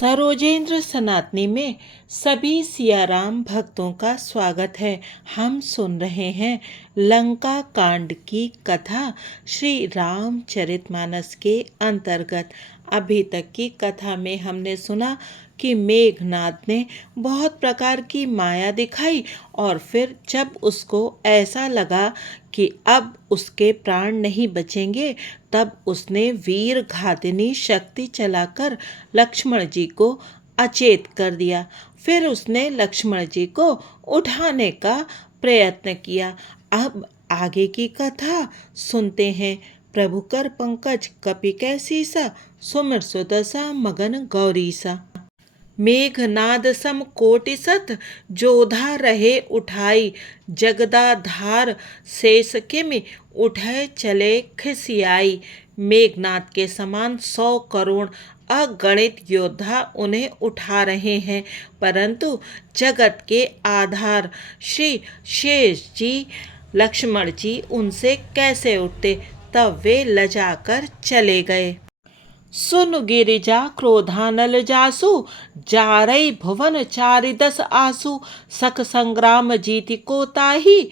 सरोजेंद्र सनातनी में सभी सियाराम भक्तों का स्वागत है। हम सुन रहे हैं लंका कांड की कथा श्री रामचरितमानस के अंतर्गत। अभी तक की कथा में हमने सुना कि मेघनाद ने बहुत प्रकार की माया दिखाई और फिर जब उसको ऐसा लगा कि अब उसके प्राण नहीं बचेंगे, तब उसने वीर घातिनी शक्ति चलाकर लक्ष्मण जी को अचेत कर दिया। फिर उसने लक्ष्मण जी को उठाने का प्रयत्न किया। अब आगे की कथा सुनते हैं। प्रभु कर पंकज कपि कै सीसा, सुमिर सुदशा मगन गौरीसा। मेघनाद सम कोटि सत, जोधा रहे उठाई, जगदाधार शेष किमि उठै चले खिसियाई। मेघनाद के समान 100 करोड़ अगणित योद्धा उन्हें उठा रहे हैं, परंतु जगत के आधार श्री शेष जी लक्ष्मण जी उनसे कैसे उठते। तब वे लजाकर चले गए। सुन गिरिजा क्रोधानल जासु, जारई भुवन चारिदस आसु। सख संग्राम जीति को ताही,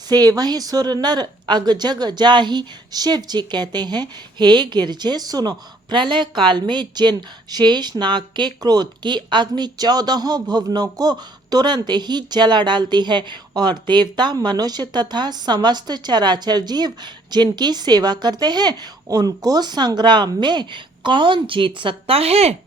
से वही सुर नर अग जग जाही। शिव जी कहते हैं, हे गिरजे सुनो, प्रलय काल में जिन शेष नाग के क्रोध की अग्नि 14 भुवनों को तुरंत ही जला डालती है, और देवता मनुष्य तथा समस्त चराचर जीव जिनकी सेवा करते हैं, उनको संग्राम में कौन जीत सकता है।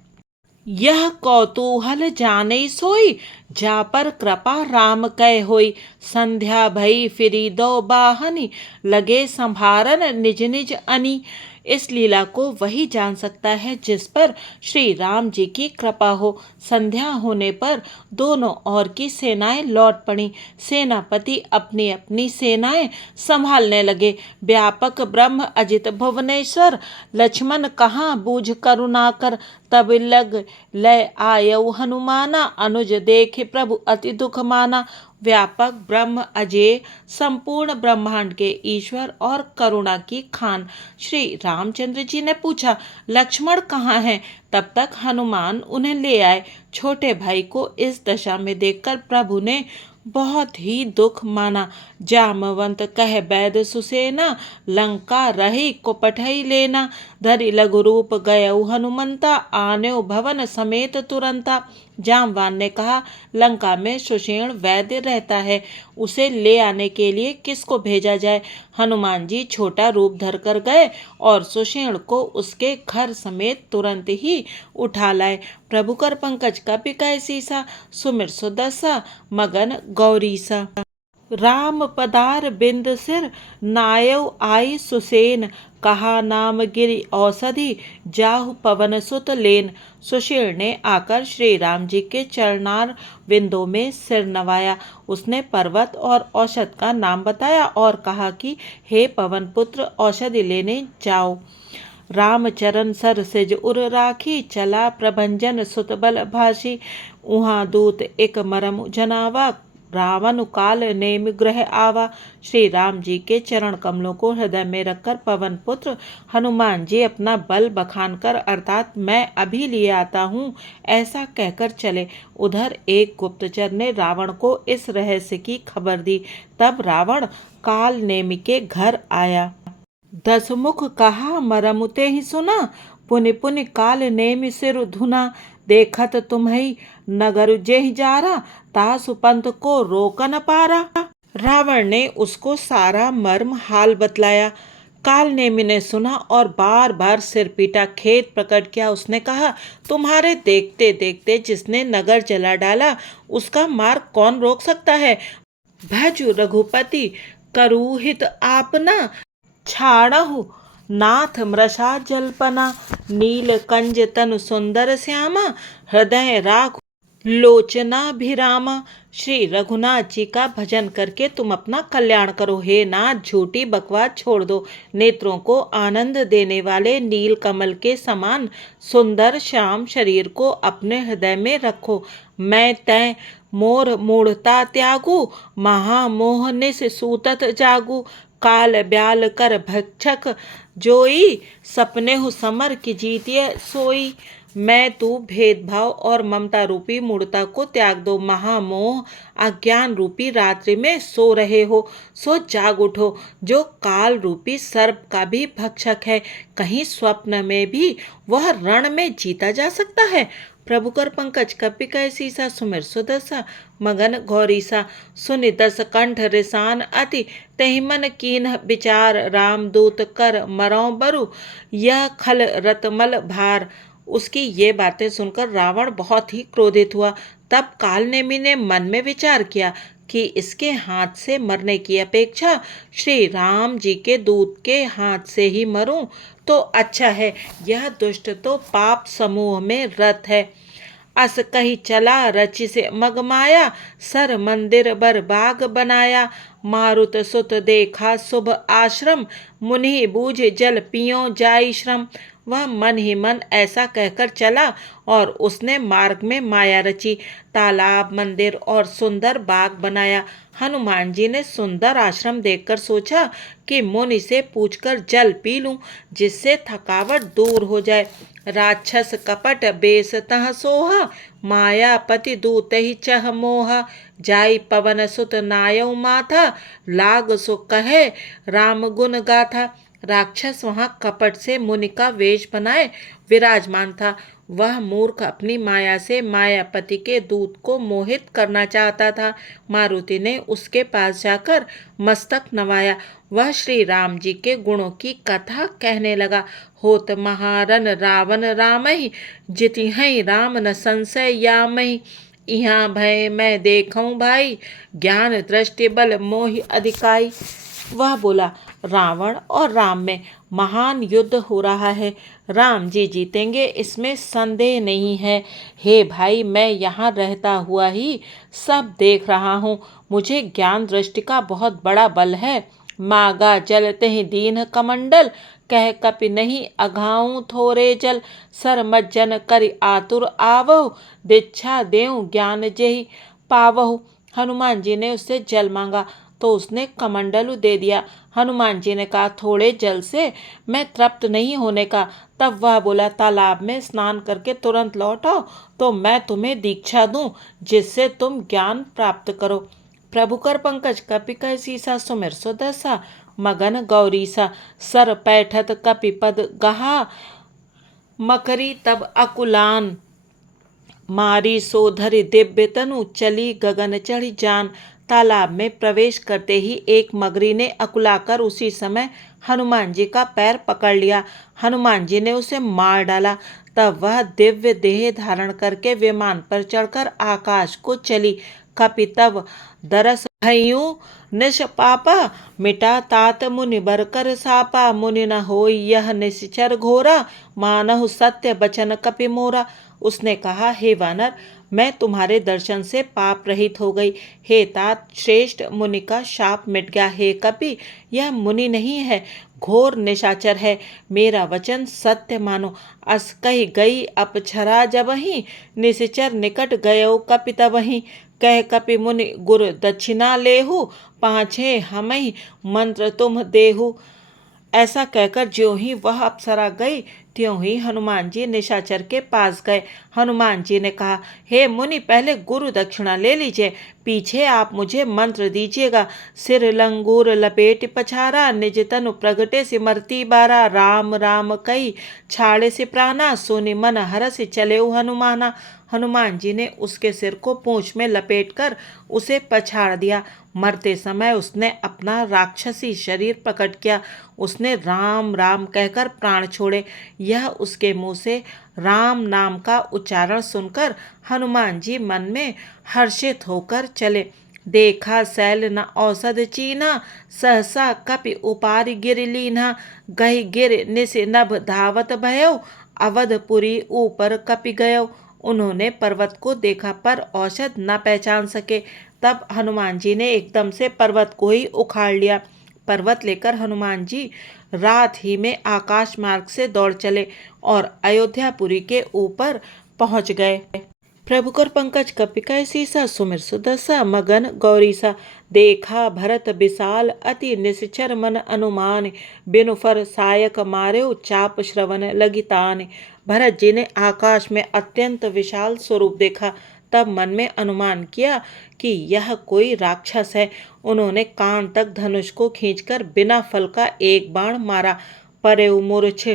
यह कौतूहल जाने सोई, जा पर कृपा राम कै होई। संध्या भई फिरी दो बाहनी, लगे संभारन निज निज अनी। इस लीला को वही जान सकता है जिस पर श्री राम जी की कृपा हो। संध्या होने पर दोनों ओर की सेनाएं लौट पड़ी। सेनापति अपनी अपनी सेनाएं संभालने लगे। व्यापक ब्रह्म अजित भुवनेश्वर, लक्ष्मण कहाँ बूझ करुणाकर। तब लग लय आयऊ हनुमाना, अनुज देखे प्रभु अति दुख माना। व्यापक ब्रह्म अजय, संपूर्ण ब्रह्मांड के ईश्वर और करुणा की खान श्री रामचंद्र जी ने पूछा, लक्ष्मण कहाँ हैं। तब तक हनुमान उन्हें ले आए। छोटे भाई को इस दशा में देखकर प्रभु ने बहुत ही दुख माना। जामवंत कह बैद सुसेना, लंका रही को पठई लेना। धरि लघु रूप गयऊ हनुमंता, आन्यो भवन समेत तुरंता। जामवान ने कहा, लंका में सुषेण वैद्य रहता है, उसे ले आने के लिए किसको भेजा जाए। हनुमान जी छोटा रूप धरकर गए और सुषेण को उसके घर समेत तुरंत ही उठा लाए। प्रभु कर पंकज कपि कै सीसा, सुमिर सुदशा मगन गौरीसा। राम पदार बिंद सिर, नायव आई सुसेन। कहा नाम गिरि औषधि, जाहु पवन सुत लेन। सुशील ने आकर श्री राम जी के चरणार बिंदों में सिर नवाया। उसने पर्वत और औषध का नाम बताया और कहा कि हे पवन पुत्र, औषधि लेने जाओ। रामचरण सर सिज उर राखी, चला प्रभंजन सुत बल भाषी। उहाँ दूत एक मरम जनावा, रावण काल नेम ग्रह आवा। श्री राम जी के चरण कमलों को हृदय में रखकर पवन पुत्र हनुमान जी अपना बल बखानकर, अर्थात मैं अभी लिए आता हूँ, ऐसा कहकर चले। उधर एक गुप्तचर ने रावण को इस रहस्य की खबर दी। तब रावण काल नेमि के घर आया। 10 मुख कहा मरमुते ही सुना, पुनि पुनि काल नेमि सिर धुना। देखत तुम्हें नगर जेहि जारा, तासु पंथ को रोक न पारा। रावण ने उसको सारा मर्म हाल बतलाया। काल नेमि ने सुना और बार बार सिर पीटा, खेद प्रकट किया। उसने कहा, तुम्हारे देखते देखते जिसने नगर जला डाला, उसका मार्ग कौन रोक सकता है। भजु रघुपति करुहित आपना, छाड़हु नाथ मृषा जल्पना। नील कंज तनु सुंदर श्यामा, हृदय राख लोचनाभिरामा। श्री रघुनाथ जी का भजन करके तुम अपना कल्याण करो। हे नाथ, झूठी बकवास छोड़ दो। नेत्रों को आनंद देने वाले नील कमल के समान सुंदर श्याम शरीर को अपने हृदय में रखो। मैं तय मोर मूढ़ता त्यागू, महामोह निस सूतत जागू। काल ब्याल कर भक्षक जोई, सपने हु समर की जीतिय सोई। मैं तू भेदभाव और ममता रूपी मूढ़ता को त्याग दो। महामोह अज्ञान रूपी रात्रि में सो रहे हो, सो जाग उठो। जो काल रूपी सर्प का भी भक्षक है, कहीं स्वप्न में भी वह रण में जीता जा सकता है। प्रभु कर पंकज कपि कै सीसा, सुमिर सुदसा मगन गौरीसा। सुनि दस कंठ रिसान अति, तहि मन कीन विचार। रामदूत कर मरौ बरु, यह खल रतमल भार। उसकी ये बातें सुनकर रावण बहुत ही क्रोधित हुआ। तब कालनेमी ने मन में विचार किया कि इसके हाथ से मरने की अपेक्षा श्री राम जी के दूत के हाथ से ही मरूं तो अच्छा है। यह दुष्ट तो पाप समूह में रत है। अस कही चला रचि से मगमाया, सर मंदिर बर बाग बनाया। मारुत सुत देखा शुभ आश्रम, मुनि बूझ जल पियो जाई श्रम। वह मन ही मन ऐसा कहकर चला और उसने मार्ग में माया रची, तालाब मंदिर और सुंदर बाग बनाया। हनुमान जी ने सुंदर आश्रम देखकर सोचा कि मुनि से पूछकर जल पी लूं, जिससे थकावट दूर हो जाए। राक्षस कपट बेस तह सोहा, मायापति दूत ही चह मोहा। जाई पवन सुत नायौ माथा, लाग सो कहे राम गुण गाथा। राक्षस वहां कपट से मुनि का वेश बनाए विराजमान था। वह मूर्ख अपनी माया से मायापति के दूत को मोहित करना चाहता था। मारुति ने उसके पास जाकर मस्तक नवाया। वह श्री राम जी के गुणों की कथा कहने लगा। होत महारन रावण रामहि, जितिहै राम न संशय यामहि। यहाँ भय मैं देखूं भाई, ज्ञान दृष्टि बल मोहि अधिकाई। वह बोला, रावण और राम में महान युद्ध हो रहा है। राम जी जीतेंगे, इसमें संदेह नहीं है। हे भाई, मैं यहाँ रहता हुआ ही सब देख रहा हूँ। मुझे ज्ञान दृष्टि का बहुत बड़ा बल है। मागा जल तेहि दीन कमंडल, कह कपि नहीं अघाऊं थोरे जल। सर मज्जन करि आतुर आवहु, दीक्षा देऊं ज्ञान जेहि पावहु। हनुमान जी ने उससे जल मांगा तो उसने कमंडलु दे दिया। हनुमान जी ने कहा, थोड़े जल से मैं तृप्त नहीं होने का। तब वह बोला, तालाब में स्नान करके तुरंत लौट आओ तो मैं तुम्हें दीक्षा दूं, जिससे तुम ज्ञान प्राप्त करो। प्रभु कर पंकज कपि कह सीसा, सुमिर सुदसा मगन गौरीसा। सर पैठत कपि पद गहा, मकरी तब अकुलान। मारी सोधरि दिव्य तनु, चली गगन चढ़ी जान। तालाब में प्रवेश करते ही एक मगरी ने अकुलाकर उसी समय हनुमान जी का पैर पकड़ लिया। हनुमान जी ने उसे मार डाला। तब वह दिव्य देह धारण करके विमान पर चढ़कर आकाश को चली। कपि तब दरस भयऊ निष्पापा, मिटा तात मुनि बर कर सापा। मुनि न होई यह निश्चर घोरा, मानहु सत्य बचन कपि मोरा। उसने कहा, हे वानर, मैं तुम्हारे दर्शन से पाप रहित हो गई। हे तात, श्रेष्ठ मुनि का शाप मिट गया। हे कपि, यह मुनि नहीं है, घोर निशाचर है। मेरा वचन सत्य मानो। अस कही गई अपछरा जबहि, निश्चर निकट गयो कपि तबहि। कह कपि मुनि गुर दक्षिणा लेहु, पाछे हमहि मंत्र तुम देहु। ऐसा कहकर ज्यों ही वह अप्सरा गई, त्यों ही हनुमान जी निशाचर के पास गए। हनुमान जी ने कहा, हे मुनि, पहले गुरु दक्षिणा ले लीजिए, पीछे आप मुझे मंत्र दीजिएगा। सिर लंगूर लपेट पछारा, निज तनु प्रगटे सिमरती बारा। राम राम कई छाड़े से प्राणा, सोनि मन हरसि चले हनुमाना। हनुमान जी ने उसके सिर को पूंछ में लपेटकर उसे पछाड़ दिया। मरते समय उसने अपना राक्षसी शरीर प्रकट किया। उसने राम राम कहकर प्राण छोड़े। यह उसके मुंह से राम नाम का उच्चारण सुनकर हनुमान जी मन में हर्षित होकर चले। देखा शैल न औषध चीना, सहसा कपि उपारि गिर लीन्हा। गहि गिर निस नभ धावत भयो, अवधपुरी ऊपर कपि गयो। उन्होंने पर्वत को देखा पर औषध न पहचान सके। तब हनुमान जी ने एकदम से पर्वत को ही उखाड़ लिया। पर्वत लेकर हनुमान जी रात ही में आकाश मार्ग से दौड़ चले और अयोध्यापुरी के ऊपर पहुंच गए। प्रभुकर पंकज कपिकै सीसा सुमिर सुदसा मगन गौरीसा। देखा भरत विशाल अति निश्चर मन अनुमान। बिनु फर सायक मार्यो चाप श्रवण लगितान। भरत जी ने आकाश में अत्यंत विशाल स्वरूप देखा, तब मन में अनुमान किया कि यह कोई राक्षस है। उन्होंने कान तक धनुष को खींचकर बिना फल का एक बाण मारा। परeu मूर्छ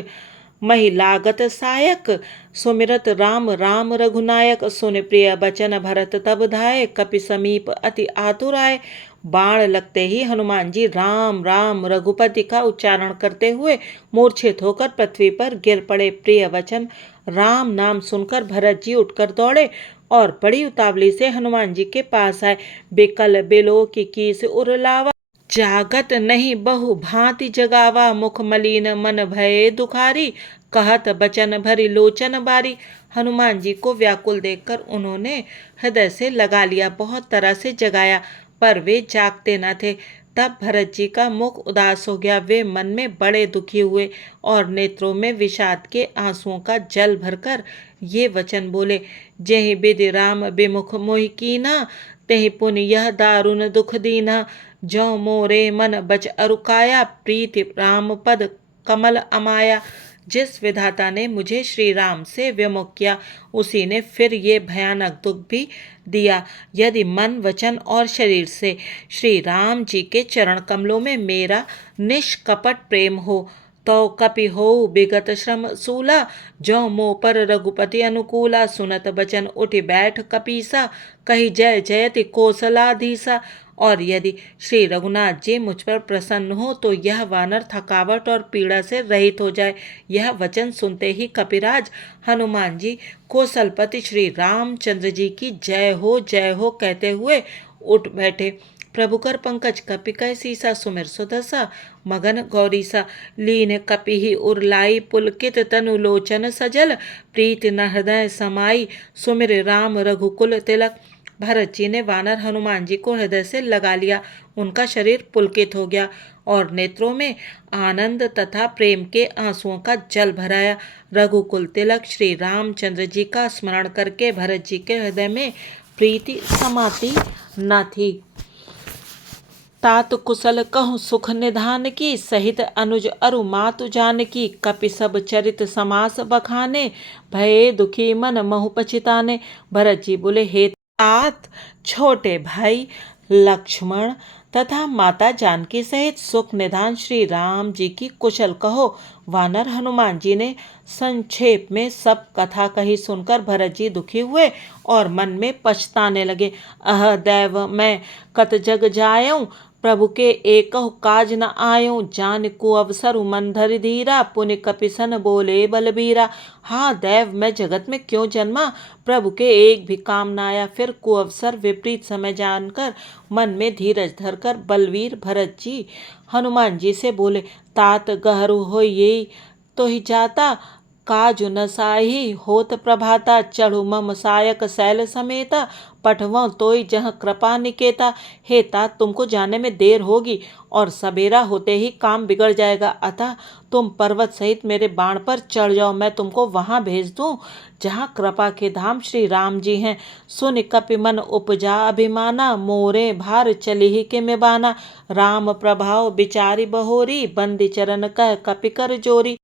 मही लागत सायक। सुमिरत राम राम रघुनायक। सुन प्रिय बचन भरत तब धाय। कपि समीप अति आतुर आए। बाण लगते ही हनुमान जी राम राम रघुपति का उच्चारण करते हुए मूर्छित होकर पृथ्वी पर गिर पड़े। प्रिय वचन राम नाम सुनकर भरत जी उठकर दौड़े और बड़ी उतावली से हनुमान जी के पास आए। बिकल बिलो की से उरलावा। जागत नहीं बहु भांति जगावा। मुख मलिन मन भये दुखारी। कहत बचन भरी लोचन बारी। हनुमान जी को व्याकुल देखकर उन्होंने हृदय से लगा लिया, बहुत तरह से जगाया, पर वे जागते न थे। तब भरत जी का मुख उदास हो गया। वे मन में बड़े दुखी हुए और नेत्रों में विषाद के आंसुओं का जल भरकर ये वचन बोले। जेहि बिधि राम विमुख मोहि कीना। तेहि पुनि यह दारुण दुख दीना। ज्यों मोरे मन बच अरुकाया। प्रीति राम पद कमल अमाया। जिस विधाता ने मुझे श्री राम से विमुख किया, उसी ने फिर ये भयानक दुख भी दिया। यदि मन वचन और शरीर से श्री राम जी के चरण कमलों में मेरा निष्कपट प्रेम हो, तो कपि हो विगत श्रम सूला। ज्यों मोह पर रघुपति अनुकूला। सुनत बचन उठि बैठ कपीसा। कही जय जयति कौशलाधीसा। और यदि श्री रघुनाथ जी मुझ पर प्रसन्न हो तो यह वानर थकावट और पीड़ा से रहित हो जाए। यह वचन सुनते ही कपिराज हनुमान जी कौशलपति श्री रामचंद्र जी की जय हो कहते हुए उठ बैठे। प्रभुकर पंकज कपिकै सीसा सुमिर सुदसा। मगन गौरीसा। लीन कपिहि उरलाई पुलकित तनु लोचन सजल। प्रीति न हृदय समाई सुमिर राम रघुकुल तिलक। भरत जी ने वानर हनुमान जी को हृदय से लगा लिया। उनका शरीर पुलकित हो गया और नेत्रों में आनंद तथा प्रेम के आंसुओं का जल भराया। रघुकुल तिलक श्री रामचंद्र जी का स्मरण करके भरत जी के हृदय में प्रीति समाती न थी। तात कुशल कहूँ सुख निधान की। सहित अनुज अरु मातु जानकी। कपि सब चरित समास बखाने। भये दुखी मन महु पछिताने। भरत जी बोले, हे तात, छोटे भाई लक्ष्मण तथा माता जानकी सहित सुख निधान श्री राम जी की कुशल कहो। वानर हनुमान जी ने संक्षेप में सब कथा कही सुनकर भरत जी दुखी हुए और मन में पछताने लगे। अह दैव मैं कत जग जायऊं। प्रभु के एकहु काज न आयो। जान को अवसर मन धरि धीरा। पुनि कपिसन बोले बलबीरा। हाँ दैव, मैं जगत में क्यों जन्मा। प्रभु के एक भी काम न आया। फिर को अवसर विपरीत समय जानकर मन में धीरज धरकर बलवीर भरत जी हनुमान जी से बोले, तात गहरू हो ये तो ही जाता। काजु न साही होत प्रभाता। चढ़ु मम सायक शैल समेता। पठवों तोय जह कृपा निकेता। हे तात, तुमको जाने में देर होगी और सवेरा होते ही काम बिगड़ जाएगा। अतः तुम पर्वत सहित मेरे बाण पर चढ़ जाओ। मैं तुमको वहां भेज दूं जहाँ कृपा के धाम श्री राम जी हैं। सुन कपि मन उपजा अभिमाना। मोरे भार चली ही के में बाना। राम प्रभाव बिचारी बहोरी। बंदी चरण कह कपि कर जोरी।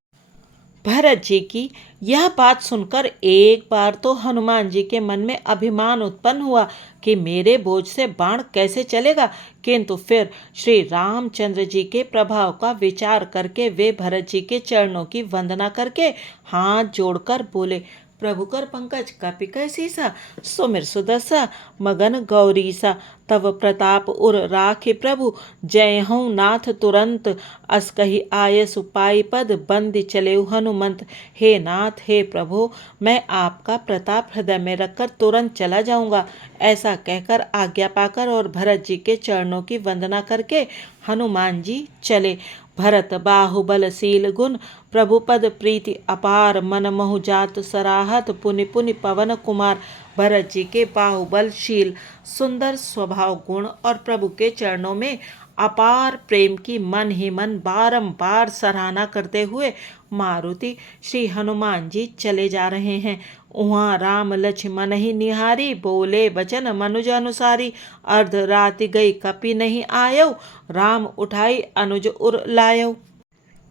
भरत जी की यह बात सुनकर एक बार तो हनुमान जी के मन में अभिमान उत्पन्न हुआ कि मेरे बोझ से बाण कैसे चलेगा, किंतु फिर श्री रामचंद्र जी के प्रभाव का विचार करके वे भरत जी के चरणों की वंदना करके हाथ जोड़कर बोले, प्रभुकर पंकज कपिकै सीसा। सुमिर सुदसा मगन गौरीसा। तव प्रताप उर राखि प्रभु। जय हूँ नाथ तुरंत। अस कही आय सुपाई पद। बंदी चले हनुमंत। हे नाथ, हे प्रभु, मैं आपका प्रताप हृदय में रखकर तुरंत चला जाऊंगा। ऐसा कहकर आज्ञा पाकर और भरत जी के चरणों की वंदना करके हनुमान जी चले। भरत बाहुबलशील गुण। प्रभुपद प्रीति अपार। मन मोहु जात सराहत। पुनि पुनि पवन कुमार। भरत जी के बाहुबलशील सुंदर स्वभाव गुण और प्रभु के चरणों में अपार प्रेम की मन ही मन बारंबार सराहना करते हुए मारुति श्री हनुमान जी चले जा रहे हैं। उहाँ राम लक्ष्मण ही निहारी, बोले वचन मनुज अनुसारी। अर्ध राति गई कपि नहीं आयो, राम उठाई अनुज उर लायो।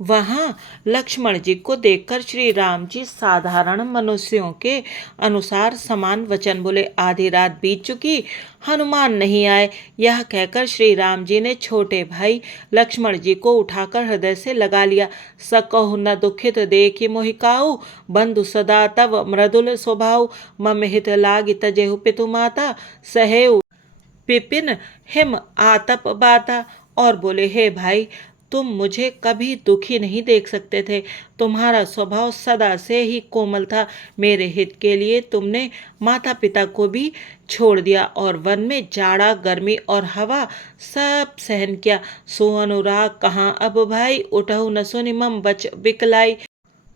वहां लक्ष्मण जी को देखकर श्री राम जी साधारण मनुष्यों के अनुसार समान वचन बोले। आधी रात बीत चुकी, हनुमान नहीं आए। यह कहकर श्री राम जी ने छोटे भाई लक्ष्मण जी को उठाकर हृदय से लगा लिया। सकहु न दुखित देखि मोहि काहू, बंधु सदा तव मृदुल स्वभाव। मम हित लागी तजेहु पितु माता, सहेउ पिपिन हिम आतप बाता। और बोले, हे भाई, तुम मुझे कभी दुखी नहीं देख सकते थे। तुम्हारा स्वभाव सदा से ही कोमल था। मेरे हित के लिए तुमने माता पिता को भी छोड़ दिया और वन में जाड़ा गर्मी और हवा सब सहन किया। सो अनुराग कहाँ अब भाई, उठहु न सुनि मम बच बिकलाई।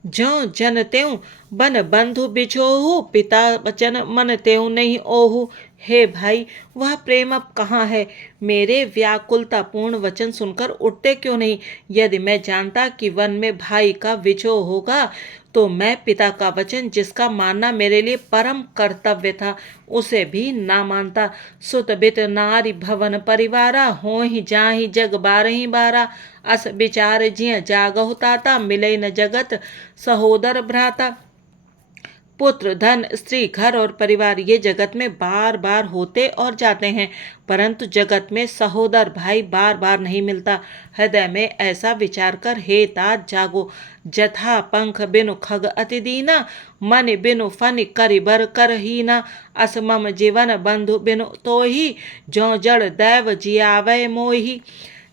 ज्यों जन त्यों बन बंधु बिछोहु, पिता वचन मन त्यों नहीं ओहु। हे भाई, वह प्रेम अब कहाँ है? मेरे व्याकुलतापूर्ण वचन सुनकर उठते क्यों नहीं? यदि मैं जानता कि वन में भाई का विछोह होगा तो मैं पिता का वचन, जिसका मानना मेरे लिए परम कर्तव्य था, उसे भी ना मानता। सुत बित नारी भवन परिवारा, होहि जाहि जग बारहि बारा। अस विचार जिय जागहु ताता, मिले न जगत सहोदर भ्राता। पुत्र, धन, स्त्री, घर और परिवार ये जगत में बार बार होते और जाते हैं, परंतु जगत में सहोदर भाई बार बार नहीं मिलता। हृदय में ऐसा विचार कर हे तात जागो। जथा पंख बिनु खग अति दीना, मन बिनु फनि करिबर करहीना। अस मम जीवन बंधु बिनु तोहि, ज्यों जड़ दैव जियावै मोहि।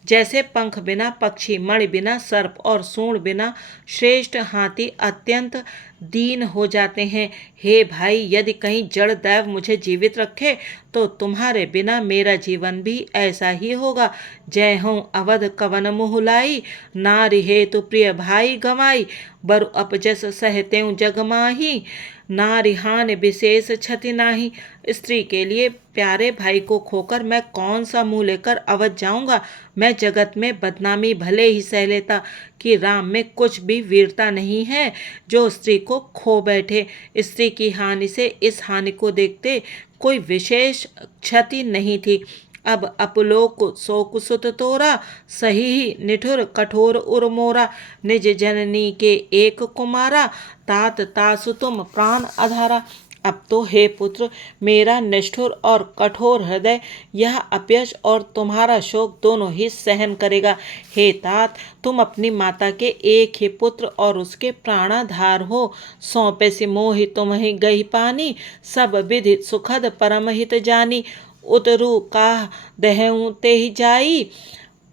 जैसे पंख बिना पक्षी, मणि बिना सर्प और सूंड बिना श्रेष्ठ हाथी अत्यंत दीन हो जाते हैं। हे भाई, यदि कहीं जड़ दैव मुझे जीवित रखे तो तुम्हारे बिना मेरा जीवन भी ऐसा ही होगा। जय हो अवध कवन मुँह लाई, नारी हेतु प्रिय भाई गवाई। बरु अपजस सहतें जग माही, नारी हानि विशेष क्षति नाही। स्त्री के लिए प्यारे भाई को खोकर मैं कौन सा मुंह लेकर अवध जाऊंगा। मैं जगत में बदनामी भले ही सह लेता कि राम में कुछ भी वीरता नहीं है जो स्त्री को खो बैठे। स्त्री की हानि से इस हानि को देखते कोई विशेष क्षति नहीं थी। अब अपलोक शोक सुत तोरा, सही निठुर कठोर उर मोरा। निज जननी के एक कुमारा, तात तासु तुम प्राण आधारा। अब तो हे पुत्र, मेरा निष्ठुर और कठोर हृदय यह अपयश और तुम्हारा शोक दोनों ही सहन करेगा। हे तात, तुम अपनी माता के एक ही पुत्र और उसके प्राणाधार हो। सौंपे से मोहि तुम ही गही पानी, सब विधि सुखद परम हित जानी। उतरु काह दहऊं ते ही जाई,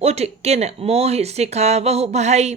उठ किन मोहि सिखावहु भाई।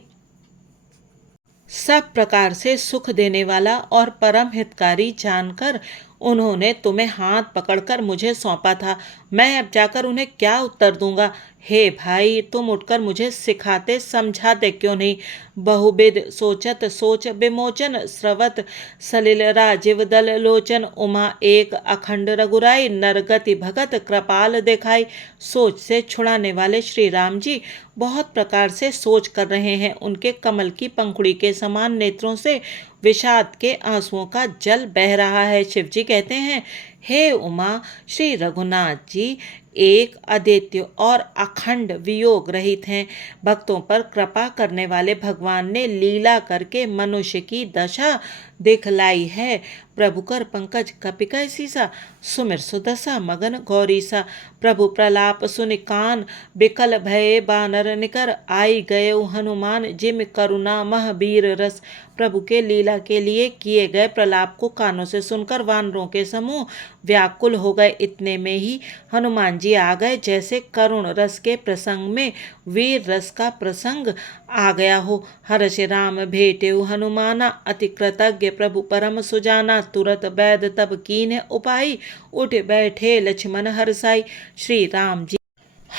सब प्रकार से सुख देने वाला और परम हितकारी जानकर उन्होंने तुम्हें हाथ पकड़कर मुझे सौंपा था। मैं अब जाकर उन्हें क्या उत्तर दूंगा? हे भाई, तुम उठकर मुझे सिखाते समझाते क्यों नहीं? बहुविध सोचत सोच विमोचन, स्रवत सलिल राजीव दल लोचन। उमा एक अखंड रघुराई, नरगति भगत कृपाल दिखाई। सोच से छुड़ाने वाले श्री राम जी बहुत प्रकार से सोच कर रहे हैं। उनके कमल की पंखुड़ी के समान नेत्रों से विषाद के आंसुओं का जल बह रहा है। शिव जी कहते हैं, हे उमा, श्री रघुनाथ जी एक अद्वितीय और अखंड वियोग रहित हैं। भक्तों पर कृपा करने वाले भगवान ने लीला करके मनुष्य की दशा दिखलाई है। प्रभु कर पंकज कपिका सीसा, सुमिर सुदशा मगन गौरीसा। प्रभु प्रलाप सुनि कान, बिकल भये बानर निकर। आई गए हनुमान जिम करुणा मह वीर रस। प्रभु के लीला के लिए किए गए प्रलाप को कानों से सुनकर वानरों के समूह व्याकुल हो गए। इतने में ही हनुमान जी आ गए, जैसे करुण रस के प्रसंग में वीर रस का प्रसंग आ गया हो। हर्ष राम भेटेउ हनुमाना, अति कृतज्ञ प्रभु परम सुजाना। तुरत बैद तब कीन्ह उपाई, उठ बैठे लक्ष्मण हरसाई। श्री राम जी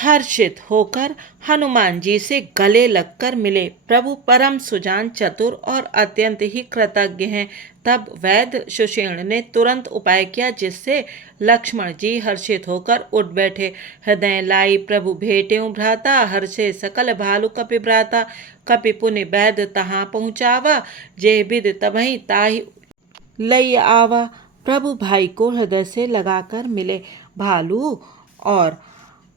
हर्षित होकर हनुमान जी से गले लगकर मिले। प्रभु परम सुजान, चतुर और अत्यंत ही कृतज्ञ हैं। तब वैद्य सुषेण ने तुरंत उपाय किया, जिससे लक्ष्मण जी हर्षित होकर उठ बैठे। हृदय लाई प्रभु भेटेऊ भ्राता, हर्षे सकल भालु कपि भ्राता। कपि पुनि वैद्य तहाँ पहुँचावा, जे विद तबहि ताहि लई आवा। प्रभु भाई को हृदय से लगाकर मिले। भालू और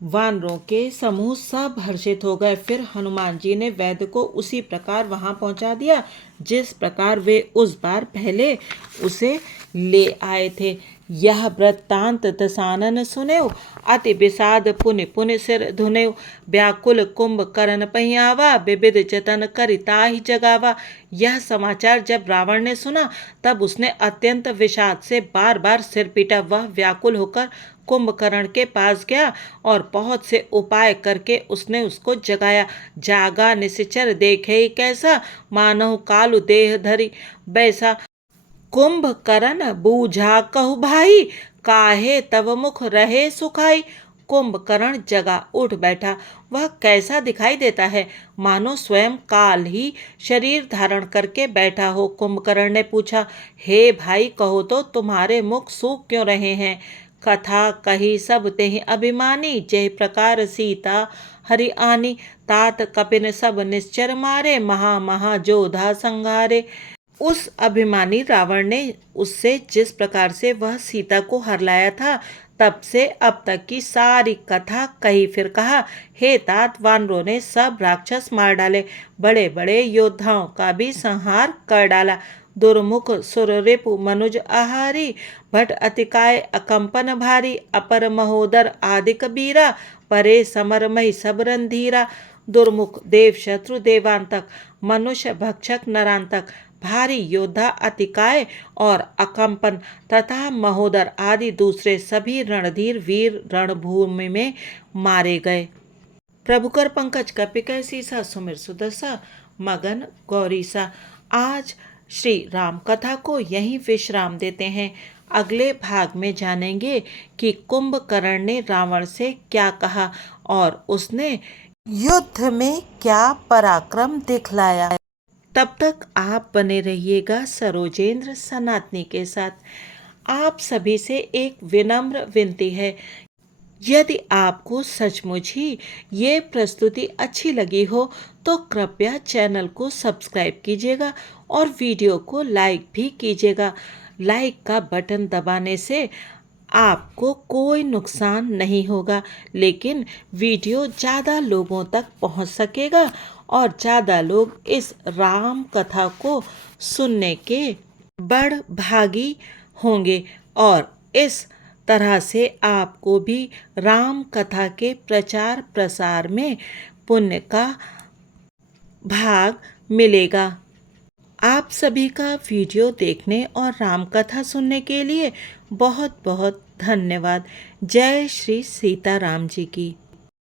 वानरों के समूह सब हर्षित हो गए। फिर हनुमान जी ने वैद्य को उसी प्रकार वहां पहुंचा दिया, जिस प्रकार वे उस बार पहले उसे ले आए थे। यह वृत्तांत दसानन सुनेऊ, अति विषाद पुनि पुनि सिर धुनेऊ। व्याकुल कुंभ करन पहियावा, विविध जतन करि ताहि जगावा। यह समाचार जब रावण ने सुना, तब उसने अत्यंत विषाद से बार बार सिर पीटा। वह व्याकुल होकर कुंभकर्ण के पास गया और बहुत से उपाय करके उसने उसको जगाया। जागा निश्चर देखे ही कैसा, मानहु कालु देह धरी बैसा। कुंभकर्ण बूझा कहु भाई, काहे तब मुख रहे सुखाई। कुंभकर्ण जगा उठ बैठा। वह कैसा दिखाई देता है, मानो स्वयं काल ही शरीर धारण करके बैठा हो। कुंभकर्ण ने पूछा, हे भाई, कहो तो तुम्हारे मुख सूख क्यों रहे हैं। कथा कही सब तेहि अभिमानी, जय प्रकार सीता हरि आनी। तात कपिन सब निश्चर मारे, महा महा जोधा संघारे। उस अभिमानी रावण ने उससे जिस प्रकार से वह सीता को हर लाया था, तब से अब तक की सारी कथा कही। फिर कहा, हे तात, वानरों ने सब राक्षस मार डाले, बड़े बड़े योद्धाओं का भी संहार कर डाला। दुर्मुख सुर रिपु मनुज आहारी, भट अतिकाय अकंपन भारी। अपर महोदर आदि कबीरा, परे समर मही सब रणधीरा। दुर्मुख देव शत्रु देवांतक, मनुष्य भक्षक नरांतक, भारी योद्धा अतिकाय और अकंपन तथा महोदर आदि दूसरे सभी रणधीर वीर रणभूमि में मारे गए। प्रभुकर पंकज कपिकर सीसा, सुमिर सुदर्शा, मगन गौरीसा। आज श्री राम कथा को यहीं विश्राम देते हैं। अगले भाग में जानेंगे कि कुंभकर्ण ने रावण से क्या कहा और उसने युद्ध में क्या पराक्रम दिखलाया। तब तक आप बने रहिएगा सरोजेंद्र सनातनी के साथ। आप सभी से एक विनम्र विनती है, यदि आपको सचमुच ही ये प्रस्तुति अच्छी लगी हो तो कृपया चैनल को सब्सक्राइब कीजिएगा और वीडियो को लाइक भी कीजिएगा। लाइक का बटन दबाने से आपको कोई नुकसान नहीं होगा, लेकिन वीडियो ज़्यादा लोगों तक पहुंच सकेगा और ज़्यादा लोग इस राम कथा को सुनने के बड़ भागी होंगे और इस तरह से आपको भी राम कथा के प्रचार प्रसार में पुण्य का भाग मिलेगा। आप सभी का वीडियो देखने और राम कथा सुनने के लिए बहुत बहुत धन्यवाद। जय श्री सीताराम जी की।